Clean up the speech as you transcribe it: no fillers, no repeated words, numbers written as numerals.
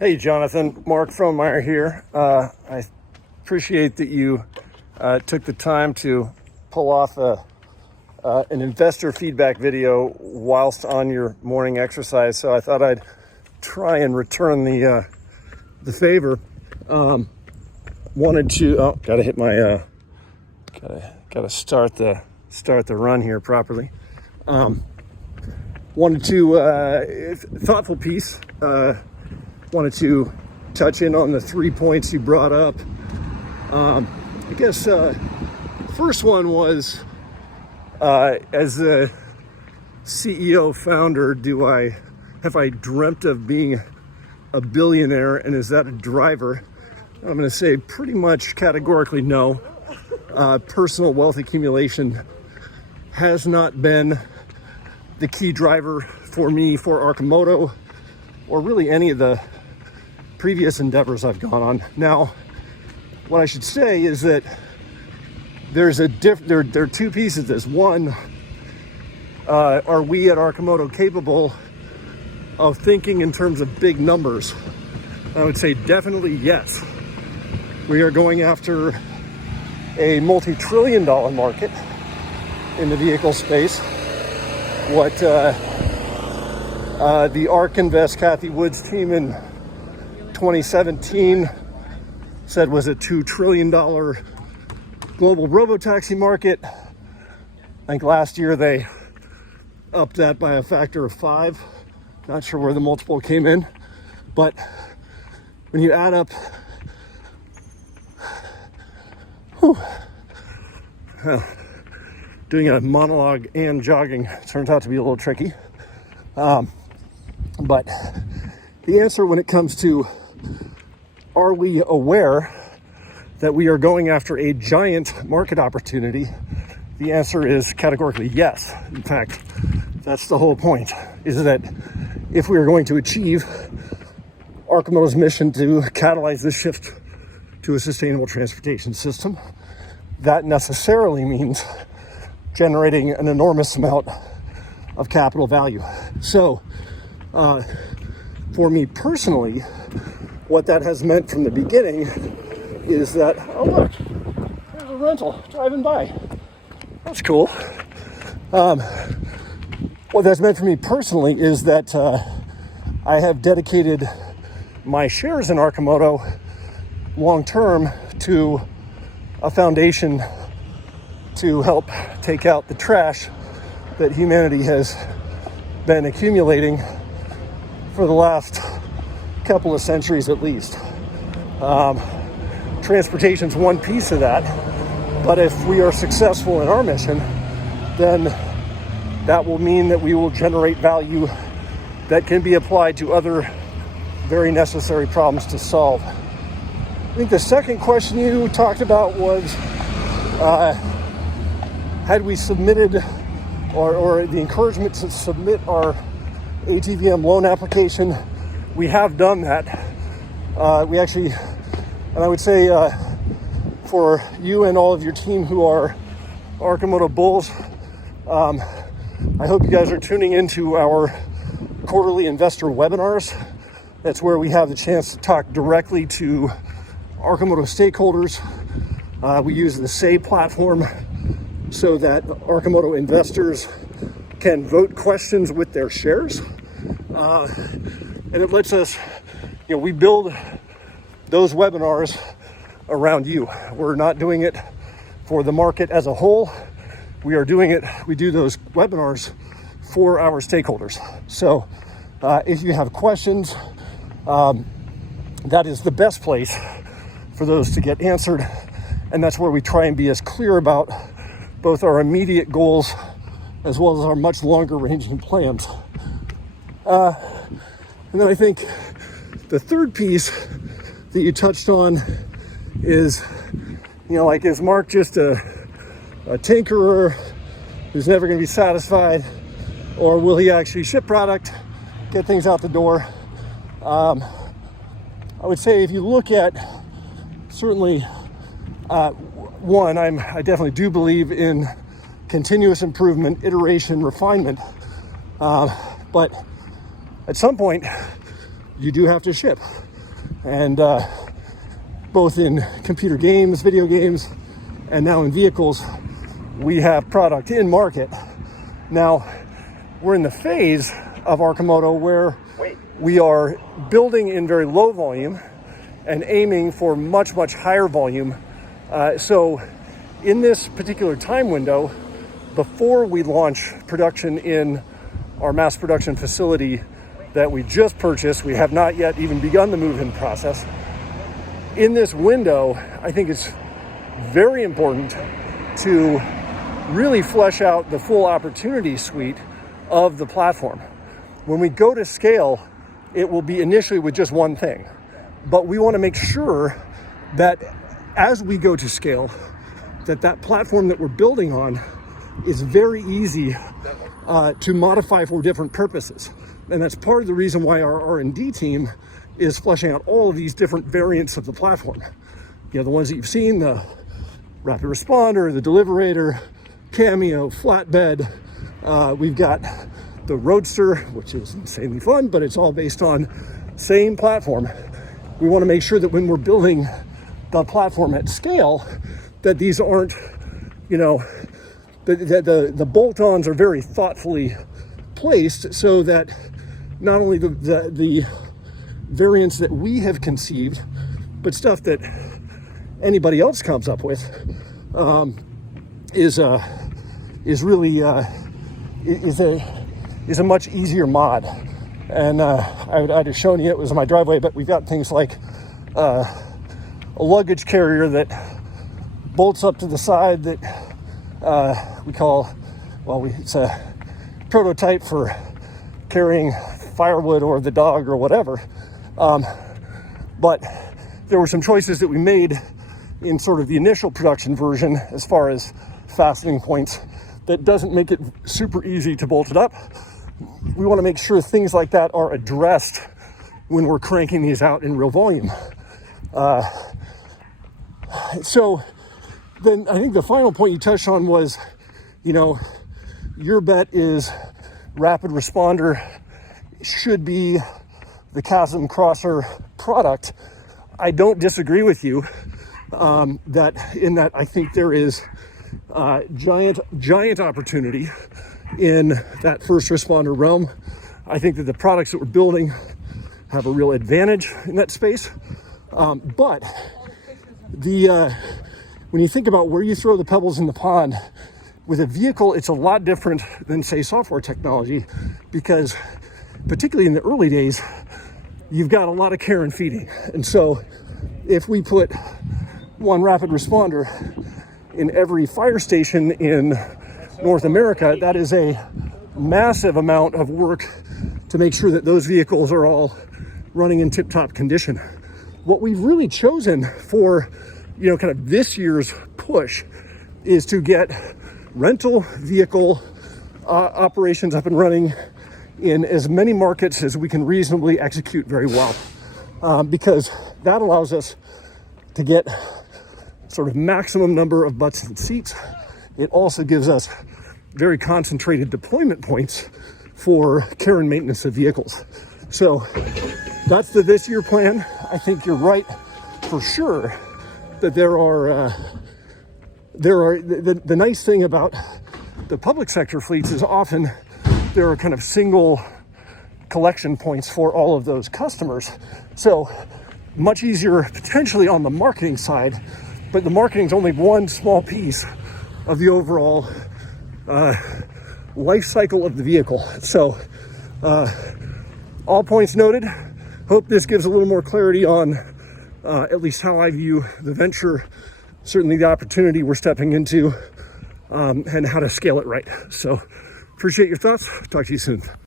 Hey, Jonathan, Mark from Meyer here. I appreciate that you took the time to pull off an investor feedback video whilst on your morning exercise. So I thought I'd try and return the favor. Wanted to gotta hit my gotta start the run here properly. Wanted to thoughtful piece. Wanted to touch in on the 3 points you brought up. I guess first one was, as the CEO founder, have I dreamt of being a billionaire, and is that a driver? I'm going to say pretty much categorically no. Personal wealth accumulation has not been the key driver for me, for Arcimoto, or really any of the previous endeavors I've gone on. Now, what I should say is that there are two pieces to this. One, are we at Arcimoto capable of thinking in terms of big numbers? I would say definitely yes. We are going after a multi-trillion-dollar market in the vehicle space. What the ARK Invest Kathy Wood's team in 2017 said was a $2 trillion global robotaxi market. I think last year they upped that by a factor of 5. Not sure where the multiple came in, but when you add up, doing a monologue and jogging turns out to be a little tricky. But the answer when it comes to, are we aware that we are going after a giant market opportunity? The answer is categorically yes. In fact, that's the whole point, is that if we are going to achieve Arcimoto's mission to catalyze this shift to a sustainable transportation system, that necessarily means generating an enormous amount of capital value. So, for me personally, what that has meant from the beginning is that, oh look, there's a rental driving by. That's cool. What that's meant for me personally is that I have dedicated my shares in Arcimoto long term to a foundation to help take out the trash that humanity has been accumulating for the last couple of centuries at least. Transportation's one piece of that, but if we are successful in our mission, then that will mean that we will generate value that can be applied to other very necessary problems to solve. I think the second question you talked about was, had we submitted or the encouragement to submit our ATVM loan application. We have done that. We actually, and I would say for you and all of your team who are Arcimoto bulls, I hope you guys are tuning into our quarterly investor webinars. That's where we have the chance to talk directly to Arcimoto stakeholders. We use the Say platform so that Arcimoto investors can vote questions with their shares. And it lets us, we build those webinars around you. We're not doing it for the market as a whole. We do those webinars for our stakeholders. So if you have questions, that is the best place for those to get answered. And that's where we try and be as clear about both our immediate goals as well as our much longer ranging plans. And then I think the third piece that you touched on is, is Mark just a tinkerer who's never going to be satisfied, or will he actually ship product, get things out the door? I would say if you look at, certainly, one, I definitely do believe in continuous improvement, iteration, refinement, but at some point you do have to ship. And both in computer games, video games, and now in vehicles, we have product in market. Now, we're in the phase of Arcimoto where we are building in very low volume and aiming for much, much higher volume. So in this particular time window, before we launch production in our mass production facility that we just purchased, we have not yet even begun the move-in process. In this window, I think it's very important to really flesh out the full opportunity suite of the platform. When we go to scale, it will be initially with just one thing, but we want to make sure that as we go to scale, that platform that we're building on is very easy to modify for different purposes. And that's part of the reason why our R&D team is fleshing out all of these different variants of the platform. You know, the ones that you've seen, the rapid responder, the deliverator, Cameo, flatbed. We've got the Roadster, which is insanely fun, but it's all based on same platform. We want to make sure that when we're building the platform at scale, that these aren't, you know, the bolt-ons are very thoughtfully placed so that not only the variants that we have conceived, but stuff that anybody else comes up with is really a much easier mod. And I'd have shown you it was in my driveway, but we've got things like a luggage carrier that bolts up to the side that we call, it's a prototype for carrying firewood or the dog or whatever. But there were some choices that we made in sort of the initial production version as far as fastening points that doesn't make it super easy to bolt it up. We want to make sure things like that are addressed when we're cranking these out in real volume. So then I think the final point you touched on was, you know, your bet is rapid responder should be the chasm crosser product. I don't disagree with you that I think there is giant opportunity in that first responder realm. I think that the products that we're building have a real advantage in that space. But when you think about where you throw the pebbles in the pond, with a vehicle, it's a lot different than, say, software technology, because particularly in the early days, you've got a lot of care and feeding. And so if we put one rapid responder in every fire station in North America, that is a massive amount of work to make sure that those vehicles are all running in tip-top condition. What we've really chosen for, you know, kind of this year's push is to get rental vehicle operations up and running in as many markets as we can reasonably execute very well, because that allows us to get sort of maximum number of butts and seats. It also gives us very concentrated deployment points for care and maintenance of vehicles. So that's the this year plan. I think you're right for sure that there are the nice thing about the public sector fleets is often there are kind of single collection points for all of those customers. So much easier potentially on the marketing side, but the marketing is only one small piece of the overall life cycle of the vehicle. So all points noted. Hope this gives a little more clarity on at least how I view the venture, certainly the opportunity we're stepping into, and how to scale it right. So appreciate your thoughts. Talk to you soon.